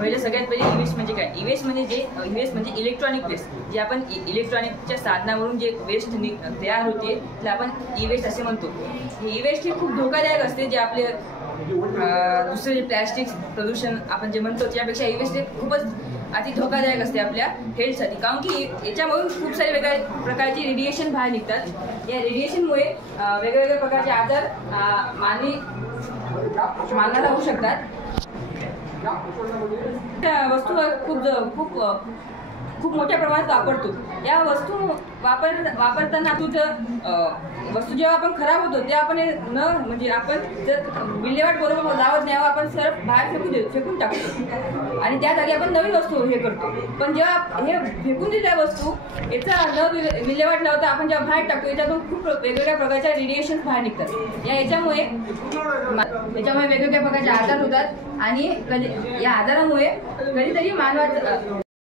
सगळ्यात पहिले ई-वेस्ट म्हणजे काय? ई-वेस्ट म्हणजे इलेक्ट्रॉनिक वेस्ट, जे आपण इलेक्ट्रॉनिकच्या साधनावरून जे वेस्ट तयार होते त्याला आपण ई-वेस्ट असे म्हणतो. ई-वेस्ट हे खूप धोकादायक असते, जे आपले दुसरे जे प्लॅस्टिक प्रदूषण आपण जे म्हणतो त्यापेक्षा ई-वेस्ट हे खूपच अति धोकादायक असते आपल्या हेल्थसाठी. कारण की याच्यामधून खूप सारे वेगळ्या प्रकारचे रेडिएशन बाहेर निघतात. या रेडिएशनमुळे वेगवेगळ्या प्रकारचे आजार मानवाला होऊ शकतात. त्या वस्तू खूप मोठ्या प्रमाणात वापरतो. या वस्तू वापरताना वस्तू जेव्हा आपण खराब होतो तेव्हा आपण म्हणजे आपण जर विल्हेवाट बरोबर लावत नाही, आपण सरळ बाहेर फेकून टाकतो आणि त्या जागी आपण नवीन वस्तू हे करतो. पण जेव्हा हे फेकून दिलेल्या वस्तू याचा विल्हेवाट लावता आपण जेव्हा बाहेर टाकतो, याच्यातून खूप वेगवेगळ्या प्रकारच्या रेडिएशन बाहेर निघतात. याच्यामुळे वेगवेगळ्या प्रकारचे आजार होतात आणि या आजारामुळे कधीतरी मानवाचा